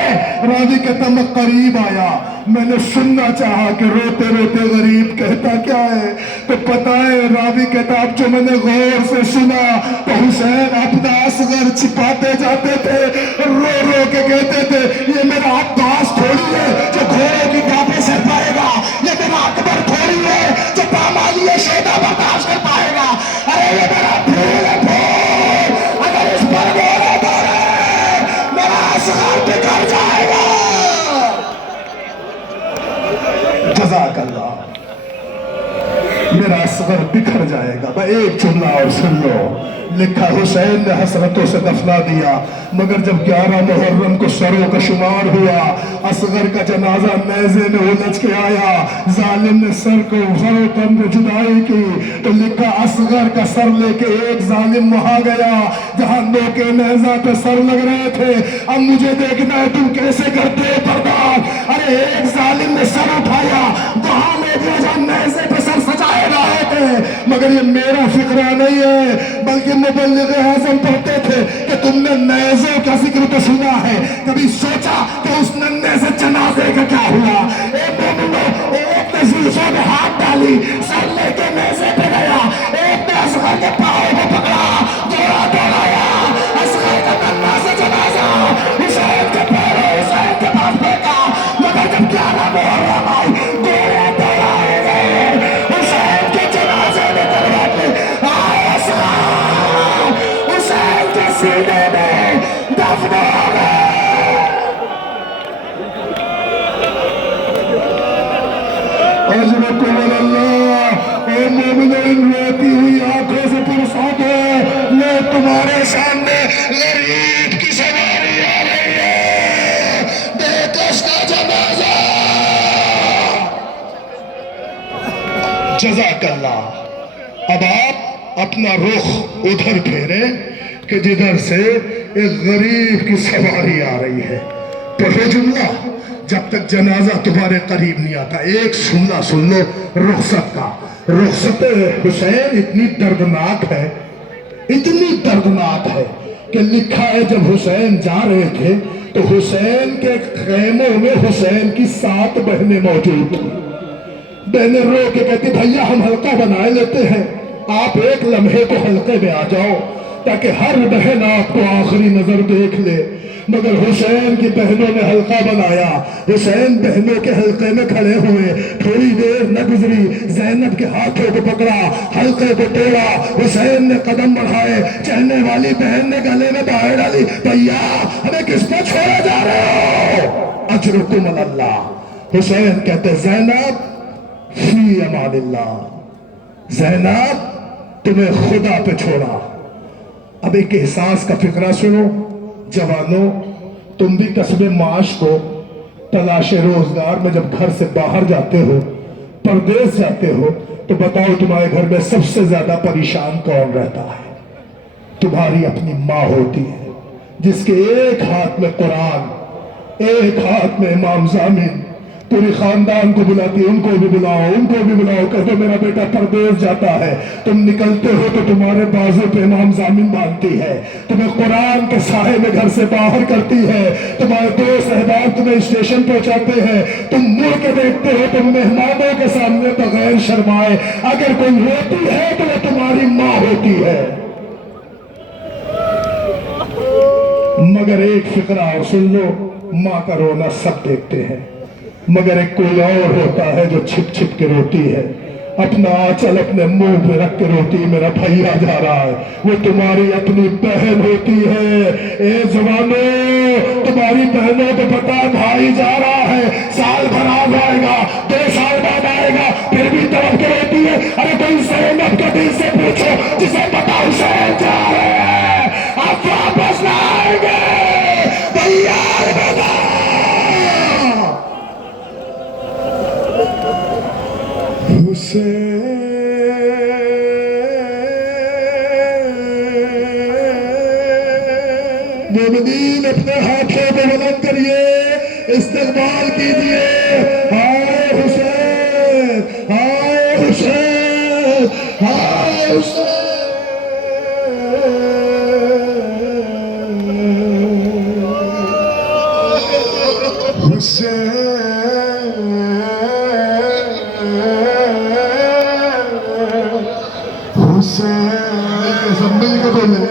راوی کہتا میں قریب آیا، میں نے سننا چاہا کہ روتے روتے غریب کہتا کیا ہے، تو پتہ ہے راوی کہتا اب جو میں نے غور سے سنا تو حسین اپنا اصغر چھپاتے جاتے تھے، رو رو کے کہتے تھے یہ میرا عباس تھوڑی ہے جو گھوڑے کی ٹاپے سے پائے گا، یہ میرا اکبر تھوڑی ہے جو پامالی شیدہ برداشت کر پائے گا، ارے یہ میرا پھول ہے پھول، اگر اس پر گھوڑے دوڑے میرا اصغر بکھر جائے گا۔ جزاک اللہ، میرا اصغر بکھر جائے گا۔ میں ایک جملہ اور سن لو، لکھا حسین نے حسرتوں سے دفنا دیا، مگر جب 11 محرم کو سروں کا شمار ہوا، اصغر کا جنازہ نیزے میں الجھ کے آیا، ظالم نے سر کو سر و تن میں جدائی کی، تو لکھا اصغر کا سر لے کے ایک ظالم وہاں گیا جہاں دو کے نیزہ پہ سر لگ رہے تھے۔ اب مجھے دیکھنا ہے تم کیسے کرتے برداشت۔ ارے ایک ظالم نے سر اٹھایا، وہاں لے گیا جہاں نیزے پہ سر سجائے رہے تھے۔ مگر یہ میرا فقرہ نہیں ہے، بلکہ مبلغ اعظم پڑھتے تھے کہ تم نے نیزوں کا ذکر تو سنا ہے، کبھی سوچا کہ اس ننھے سے جنازے کا کیا ہوا؟ ایک مومنوں، ایک نے زلفوں میں ہاتھ ڈالی، سر لے کے نیزے پہ گیا، ایک نے اصغر کے پاؤں کو پکڑا، دوڑا دوڑایا، اصغر کا ننھا سا جنازہ حسین کے پیروں حسین کے پاس پھینکا، مگر جب 11 محرم آئی دوڑے دوڑائے گئے حسین کے جنازے میں کرواتے آئے اصغر حسین کے سینے میں دفن ہو گئے۔ اجرکم اللہ، اے مومنین روتی ہوئی آنکھوں سے پرسوں دو، میں تمہارے سامنے غریب کی سواری آ رہی ہے، دیکھ اس کا جنازہ۔ جزاک اللہ۔ اب آپ اپنا رخ ادھر پھیرے کہ جدھر سے ایک غریب کی سواری آ رہی ہے۔ پڑھو جملہ، جب تک جنازہ تمہارے قریب نہیں آتا. ایک جملہ سن لو رخصت کا. رخصت حسین اتنی دردناک ہے، اتنی دردناک ہے کہ لکھا ہے جب حسین جا رہے تھے تو حسین کے خیموں میں حسین کی 7 بہنیں موجود تھیں. بہنیں رو کے کہتی بھیا ہم حلقہ بنائے لیتے ہیں، آپ ایک لمحے کو حلقے میں آ جاؤ تاکہ ہر بہن آپ کو آخری نظر دیکھ لے. مگر حسین کی بہنوں نے حلقہ بنایا. حسین بہنوں کے حلقے میں کھڑے ہوئے. تھوڑی دیر نہ گزری زینب کے ہاتھوں کو پکڑا، حلقے کو توڑا. حسین نے قدم بڑھائے، چہنے والی بہن نے گلے میں باہر ڈالی بھیا ہمیں کس پر چھوڑا جا رہے ہو؟ اجرکم اللہ. حسین کہتے زینب فی امان اللہ، زینب تمہیں خدا پہ چھوڑا. اب ایک احساس کا فقرہ سنو جوانوں، تم بھی کسب معاش کو تلاش روزگار میں جب گھر سے باہر جاتے ہو، پردیس جاتے ہو، تو بتاؤ تمہارے گھر میں سب سے زیادہ پریشان کون رہتا ہے؟ تمہاری اپنی ماں ہوتی ہے جس کے ایک ہاتھ میں قرآن، ایک ہاتھ میں امام ضامن. پوری خاندان کو بلاتی ہے، ان کو بھی بلاؤ، ان کو بھی بلاؤ. کہتے میرا بیٹا پردیس جاتا ہے. تم نکلتے ہو تو تمہارے بازو پہ امام ضامن باندھتی ہے، تمہیں قرآن کے سائے میں گھر سے باہر کرتی ہے، تمہارے دوست احباب تمہیں اسٹیشن پہنچاتے ہیں. تم مڑ کے دیکھتے ہو، تم مہمانوں کے سامنے بغیر شرمائے اگر کوئی روتی ہے تو وہ تمہاری ماں ہوتی ہے. مگر ایک فقرہ اور سن لو، ماں کا رونا سب دیکھتے ہیں، مگر ایک کوئی اور ہوتا ہے جو چھپ چھپ کے روتی ہے، اپنا آنچل اپنے منہ پہ رکھ کے روتی ہے. میرا بھیا جا رہا ہے، وہ تمہاری اپنی بہن ہوتی ہے. اے جوانوں، تمہاری بہنوں کو پتا ہے بھائی جا رہا ہے، سال بھر آ جائے گا، 2 سال بعد آئے گا، پھر بھی تڑپ کے روتی ہے. ارے کوئی زینب کے دل سے پوچھو جسے پتا حسین جا رہے ہیں، آپ واپس نہ آئیں گے. تیار ہوگا. حسین مومنین اپنے ہاتھوں کو بلند کریے، استقبال کیجئے. ہائے حسین، ہائے حسین، ہائے حسین. حسین سب مل کے بولے